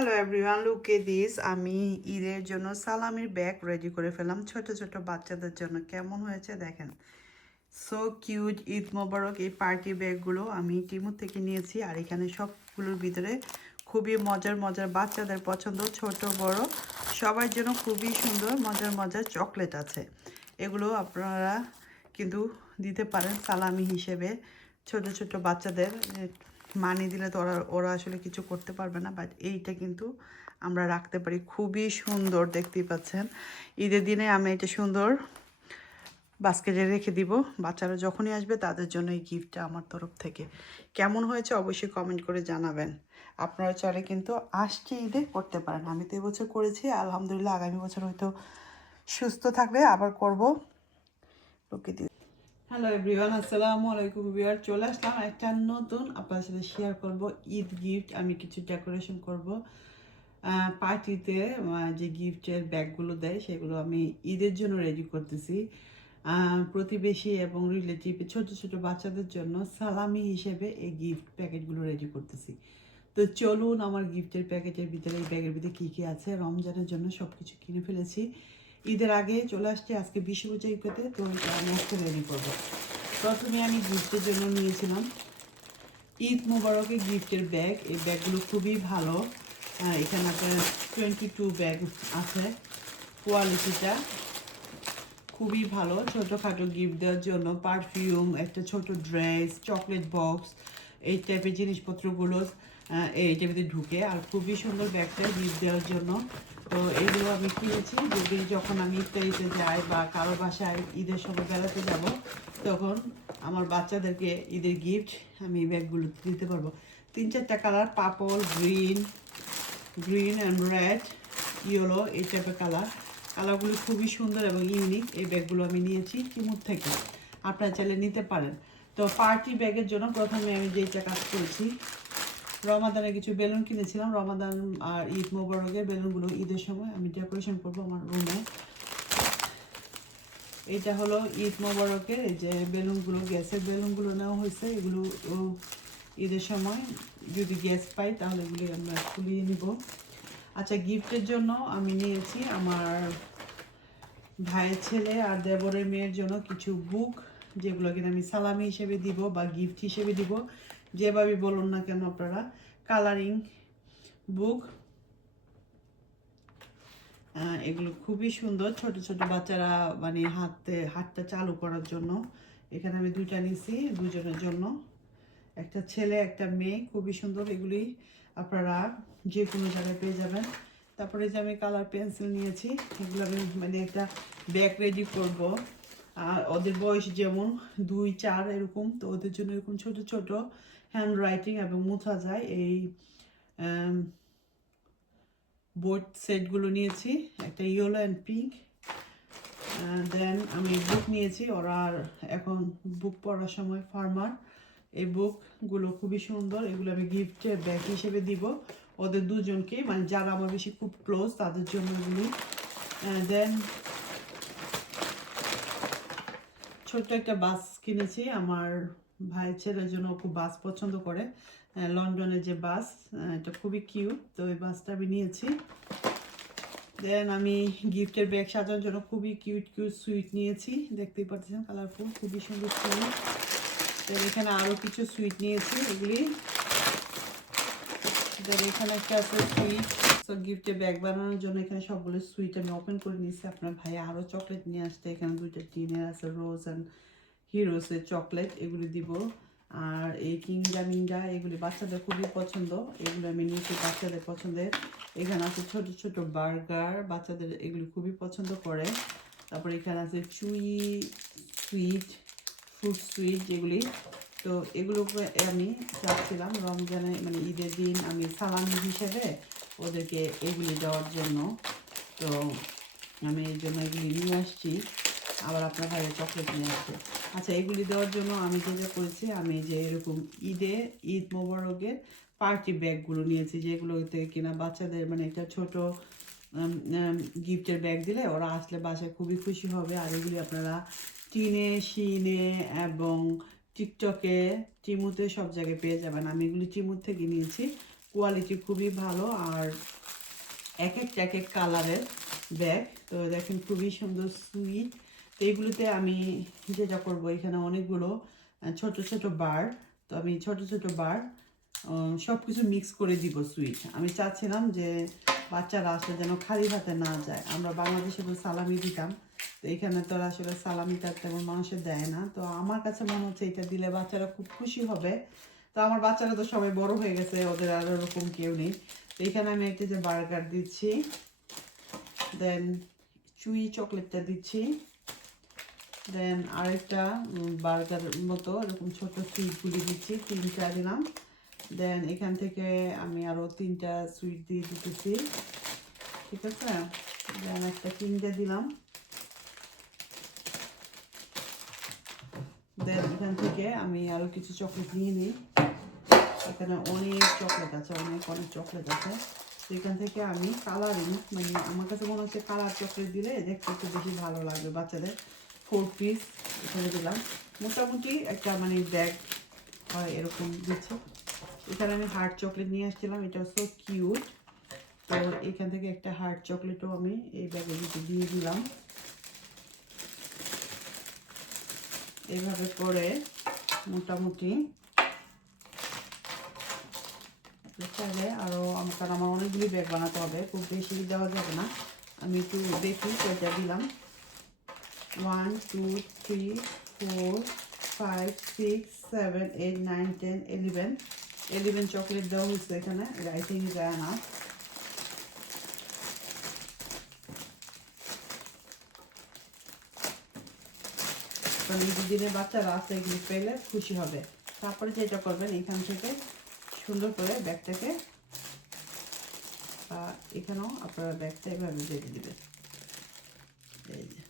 Hello everyone লুকে this আমি ঈদের জন্য সালামির ব্যাগ রেডি করে ফেলাম ছোট ছোট বাচ্চাদের জন্য কেমন হয়েছে দেখেন। সো কিউট ঈদ মোবারক, এই পার্টি ব্যাগগুলো আমি টিমুর থেকে নিয়েছি আর এখানে সবগুলোর ভিতরে খুবই মজার মজার বাচ্চাদের পছন্দ, ছোট, বড়, সবার জন্য খুবই সুন্দর, মজার মজার চকলেট আছে। এগুলো আপনারা কিন্তু দিতে পারেন সালামি হিসেবে। ছোট ছোট বাচ্চাদের মানি দিলে তো ওরা ওরা আসলে কিছু করতে পারবে না বাট এইটা কিন্তু আমরা রাখতে পারি। খুবই সুন্দর, দেখতেই পাচ্ছেন। ঈদের দিনে আমি এটা সুন্দর বাস্কেটে রেখে দিব। বাচ্চারা যখনই আসবে তাদের জন্য এই গিফটটা আমার তরফ থেকে। কেমন হয়েছে অবশ্যই কমেন্ট করে জানাবেন। আপনারা চাইলে কিন্তু আসছে ঈদে করতে পারেন। আমি তো এবছর করেছি, আলহামদুলিল্লাহ আগামী বছর হয়তো সুস্থ থাকলে আবার করব। দিয়ে হ্যালো এভরিওয়ান আসসালামু আলাইকুম বিয়ার চলে আসলাম একটা নতুন আপনার সাথে শেয়ার করব। ঈদ গিফট আমি কিছু ডেকোরেশন করব। পার্টিতে যে গিফটের ব্যাগগুলো দেয়, সেগুলো আমি ঈদের জন্য রেডি করতেছি। প্রতিবেশী এবং রিলেটিভ ছোট ছোট বাচ্চাদের জন্য সালামি হিসেবে এই গিফট প্যাকেটগুলো রেডি করতেছি। তো চলুন আমার গিফটের প্যাকেটের ভিতরে, এই ব্যাগের ভিতরে কী কী আছে? রমজানের জন্য সব কিছু কিনে ফেলেছি। ঈদের আগে চলে আসছে আজকে বিশ্ব ইকোতে তো আমি রেডি করব। প্রথমে আমি গিফটের জন্য নিয়েছিলাম ঈদ মুবারকের গিফটের ব্যাগ এই ব্যাগগুলো খুবই ভালো। এখানে আপনার টোয়েন্টি টু ব্যাগ আছে। কোয়ালিটিটা খুবই ভালো। ছোটোখাটো গিফট দেওয়ার জন্য পারফিউম একটা ছোট ড্রেস চকলেট বক্স এই টাইপের জিনিসপত্রগুলো এই ভিতরে ঢুকে। আর খুবই সুন্দর ব্যাগটা গিফট দেওয়ার জন্য। তো এগুলো আমি কিনেছি। যদি যখন আমি ইফতারিতে যাই বা কারও বাসায় ঈদের সময় বেড়াতে যাব, তখন আমার বাচ্চাদেরকে ঈদের গিফট আমি ব্যাগগুলো দিতে পারব। তিন চারটা colour purple green green and red yellow এই টাইপের কালার কালারগুলো খুবই সুন্দর এবং ইউনিক এই ব্যাগগুলো আমি নিয়েছি কিমুর থেকে। আপনারা চাইলে নিতে পারেন। তো পার্টি ব্যাগের জন্য প্রথমে আমি যেটা কাজ করেছি রমাদানের কিছু বেলুন কিনেছিলাম, রমাদান আর ঈদ মোবারকের বেলুনগুলো ঈদের সময় আমি ডেকোরেশন করব আমার রুমে এটা হলো ঈদ মোবারকের যে বেলুনগুলো, গ্যাসের বেলুনগুলো নেওয়া হয়েছে, এগুলো ঈদের সময় যদি গ্যাস পাই তাহলে এগুলি আমরা খুলিয়ে নিব। আচ্ছা গিফটের জন্য আমি নিয়েছি আমার ভাইয়ের ছেলে আর দেবরের মেয়ের জন্য কিছু বুক যেগুলো কিনা আমি সালামি হিসেবে দিব বা গিফট হিসেবে দিব। যেভাবে বলুন না কেন আপনারা কালারিং বুক এগুলো খুবই সুন্দর ছোট ছোট বাচ্চারা মানে হাতে, হাতটা চালু করার জন্য। এখানে আমি দুইটা নিছি দুজনের জন্য। একটা ছেলে, একটা মেয়ে, খুবই সুন্দর। এগুলি আপনারা যে কোনো জায়গায় পেয়ে যাবেন। তারপরে যে আমি কালার পেন্সিল নিয়েছি, এগুলো আমি মানে একটা ব্যাগ রেডি করব। আর ওদের বয়স যেমন দুই, চার এরকম, তো ওদের জন্য এরকম ছোট ছোট হ্যান্ড রাইটিং এবং মুছা যায়, এই বোর্ড সেটগুলো নিয়েছি, একটা ইয়েলো অ্যান্ড পিঙ্ক দেন আমি বুক নিয়েছি, ওরা এখন বুক পড়ার সময় ফার্মার এই বুকগুলো খুবই সুন্দর, এগুলো আমি গিফটের ব্যাগ হিসেবে দিব, ওদের দুজনকে মানে যারা আমার বেশি খুব ক্লোজ তাদের জন্য এগুলি দেন ছোট্ট একটা বাস কিনেছি, আমার ভাই ছেলের জন্য খুব বাস পছন্দ করে। লন্ডনের যে বাস এটা খুবই কিউট তো ওই বাসটা আমি নিয়েছি। দেন আমি গিফটের ব্যাগ সাজানোর জন্য খুবই কিউট কিউট সুইট নিয়েছি। দেখতেই পাচ্ছেন কালারফুল, খুবই সুন্দর সুইট। দেন এখানে আরও কিছু সুইট নিয়েছি এগুলি। দেন এখানে একটা আছে সুইট। তো গিফটে ব্যাগ বানানোর জন্য এখানে সবগুলো সুইট আমি ওপেন করে নিয়েছি। আপনার ভাই আরও চকলেট নিয়ে আসতে এখানে দুইটা টিনের আছে রোজ অ্যান্ড হিরোসের চকলেট এগুলি দিব। আর এই কিংডা মিংডা এগুলি বাচ্চাদের খুবই পছন্দ। এগুলো আমি নিয়েছি বাচ্চাদের পছন্দের। এখানে আছে ছোট ছোট বার্গার, বাচ্চাদের এগুলি খুবই পছন্দ করে। তারপর এখানে আছে চুই সুইট ফ্রুট সুইট যেগুলি। তো এগুলোকে আমি চাচ্ছিলাম রমজানে মানে ঈদের দিন আমি সালামি হিসেবে ওদেরকে এগুলি দেওয়ার জন্য। তো আমি এই জন্য এগুলি নিয়ে আসছি। আবার আপনার ভাইয়ের চকলেট নিয়ে আসছে আচ্ছা এগুলি দেওয়ার জন্য আমি যেটা করেছি, আমি যে এরকম ঈদে, ঈদ মোবারকের পার্টি ব্যাগগুলো নিয়েছি, যেগুলো থেকে কিনা বাচ্চাদের মানে একটা ছোট গিফটের ব্যাগ দিলে ওরা আসলে বাসায় খুবই খুশি হবে। আর এগুলি আপনারা টিনে, শিনে এবং টিকটকে, টিমুতে সব জায়গায় পেয়ে যাবেন। আমি এগুলি টিমুর থেকে নিয়েছি। কোয়ালিটি খুবই ভালো আর এক একটা, এক এক কালারের ব্যাগ। তো দেখেন, খুবই সুন্দর সুইট। এইগুলোতে আমি যেটা করব, এখানে অনেকগুলো ছোট ছোট বার। তো আমি ছোট ছোট বার সব কিছু মিক্স করে দিব সুইট আমি চাচ্ছিলাম যে বাচ্চারা আসলে যেন খালি হাতে না যায়। আমরা বাংলাদেশে সালামি দিতাম। তো এখানে তো আসলে সালামিটা তেমন মানুষের দেয় না। তো আমার কাছে মনে হচ্ছে এটা দিলে বাচ্চারা খুব খুশি হবে। তো আমার বাচ্চারা তো সবাই বড় হয়ে গেছে, ওদের আর ওরকম কেউ নেই। তো এখানে আমি একটা যে বার্গার দিচ্ছি দেন চুই চকলেটটা দিচ্ছি। দেন আরেকটা বার্গার মতো, এরকম ছোট সুইটগুলি দিচ্ছি তিনটা দিলাম দেন এখান থেকে আমি আরও তিনটা সুইট দিয়ে দিতেছি। ঠিক আছে? দেন একটা তিনটা দিলাম। দেন এখান থেকে আমি আরও কিছু চকলেট নিয়ে নিই। এখানে অনেক চকলেট আছে, অনেক অনেক চকলেট আছে। তো এখান থেকে আমি কালারিং মানে আমার কাছে মনে হচ্ছে কালার চকলেট দিলে দেখতে একটু বেশি ভালো লাগবে বাচ্চাদের। ফোর পিস এখানে দিলাম। মোটামুটি একটা মানে ব্যাগ হয় এরকম দিচ্ছে। এখানে আমি হার্ট চকলেট নিয়ে আসছিলাম, এটা সো কিউট তো এখান থেকে একটা হার্ট চকলেটও আমি এই ব্যাগের ভিতরে দিয়ে দিলাম। এইভাবে করে মোটামুটি। চাইলে আরও আমার আমার অনেকগুলি ব্যাগ বানাতে হবে, খুব বেশি দেওয়া যাবে না। আমি একটু দেখি কয়টা দিলাম। One two three four five six seven eight nine ten eleven eleven chocolate দেওয়া হয়েছে এখানে আই থিঙ্ক যায় না কারণ এই বাচ্চারা আছে এগুলি পেলে খুশি হবে। তারপরে যেটা করবেন, এখান থেকে সুন্দর করে ব্যাগটাকে এখানেও আপনারা ব্যাগটা এভাবে বেঁধে দেবেন এই যে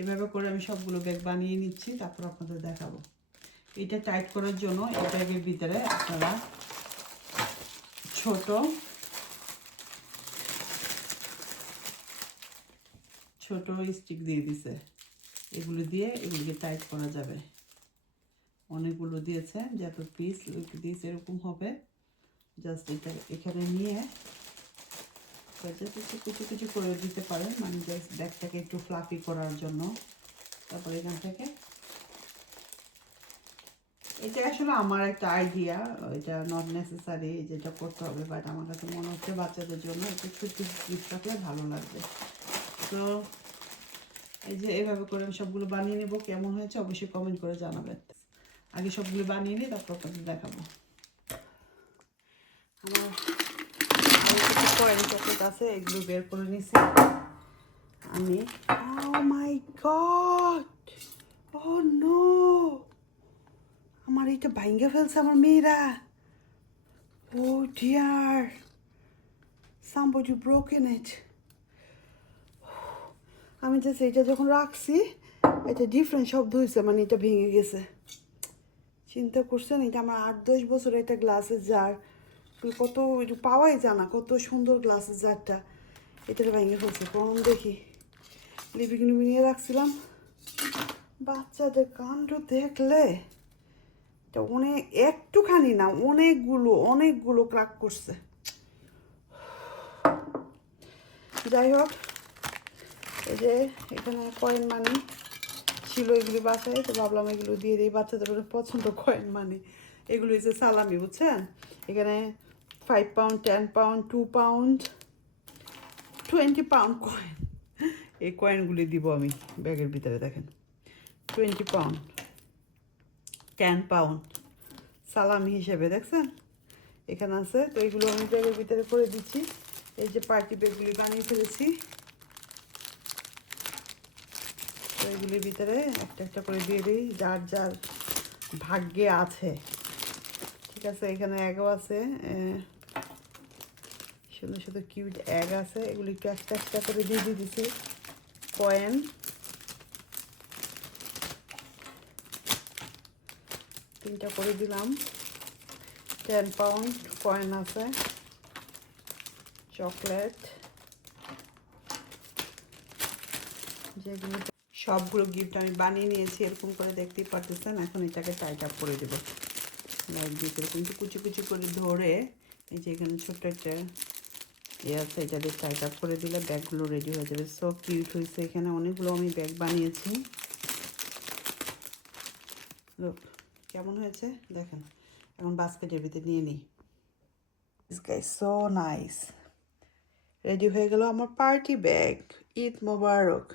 এভাবে করে আমি সবগুলো ব্যাগ বানিয়ে নিচ্ছি, তারপর আপনাদের দেখাবো। এটা টাইট করার জন্য এই ব্যাগের ভিতরে আপনারা ছোট ছোট স্টিক দিয়ে দিছে। এগুলো দিয়ে এগুলোকে টাইট করা যাবে। অনেকগুলো দিয়েছে, যত পিস দিয়েছে এরকম হবে। জাস্ট এটা এখানে নিয়ে জাস্ট একটু কুচি করে দিতে পারেন। মানে জাস্ট ব্যাগটাকে একটু ফ্লাফি করার জন্য। তারপরে এখান থেকে এটা আসলে আমার একটা আইডিয়া এটা নট নেসেসারি যেটা করতে হবে বাট আমার কাছে মনে হচ্ছে বাচ্চাদের জন্য একটু গিফট রাখলে ভালো লাগবে। তো এই যে এইভাবে করে আমি সবগুলো বানিয়ে নেব। কেমন হয়েছে অবশ্যই কমেন্ট করে জানাবেন। আগে সবগুলো বানিয়ে নিই, তারপর আপনাদের দেখাবো। আমার কিছু এগুলো বের করে নিছি। আমি মাই গড ও আমার এইটা ভাঙ্গে ফেলছে আমার মেয়েরা। Oh dear somebody broken it. আমি জাস্ট এটা যখন রাখছি, এটা ডিফারেন্ট শব্দ হয়েছে মানে এটা ভেঙে গেছে। চিন্তা করছেন, এটা আমার আট দশ বছর একটা গ্লাসের জার কত একটু পাওয়াই জানা কত সুন্দর গ্লাসের জারটা এটা ভেঙে ফেলছে কোন দেখি। লিভিং রুমে নিয়ে রাখছিলাম। বাচ্চাদের কাণ্ড দেখলে এটা অনেক, একটুখানি না, অনেকগুলো অনেকগুলো ক্রাক করছে। যাই হোক, এই যে এখানে কয়েন মানি ছিল এগুলি বাসায়, তো ভাবলাম এগুলো দিয়ে দিই, বাচ্চাদের পছন্দ কয়েন মানি এগুলো যে সালামি, বুঝছেন? এখানে five pound ten pound two pound twenty pound coin এই কয়েনগুলি দিব আমি ব্যাগের ভিতরে, দেখেন। টোয়েন্টি পাউন্ড টেন পাউন্ড সালামি হিসেবে, দেখছেন? এখানে আছে, তো এগুলো আমি ব্যাগের ভিতরে করে দিচ্ছি। এই যে পার্টি ব্যাগগুলি বানিয়ে ফেলেছি। তো এগুলির ভিতরে একটা একটা করে দিয়ে দিই, যার যার ভাগ্যে আছে। ঠিক আছে, এখানে এগও আছে সুন্দর সুন্দর কিউট এগ আছে, এগুলি একটু একটা একটা করে দিয়ে দিয়ে দিছি। কয়েন। তিনটা করে দিলাম। টেন পাউন্ড কয়েন আছে। চকলেট। যেগুলো সবগুলো গিফট আমি বানিয়ে নিয়েছি, এরকম করে দেখতেই পারতেছেন, এখন এটাকে টাইট আপ করে দেবো। লাইক দিয়ে কুচি কুচি করে ধরে, এই যে এখানে ছোট্ট একটা ইয়ে আছে, এটা দিয়ে টাইট আপ করে দিলে ব্যাগগুলো রেডি হয়ে যাবে। সো কিউট হয়েছে এখানে, অনেকগুলো আমি ব্যাগ বানিয়েছি। কেমন হয়েছে? দেখেন, এখন বাস্কেটের ভিতরে নিয়ে নিই। সো নাইস রেডি হয়ে গেল আমার পার্টি ব্যাগ ঈদ মোবারক।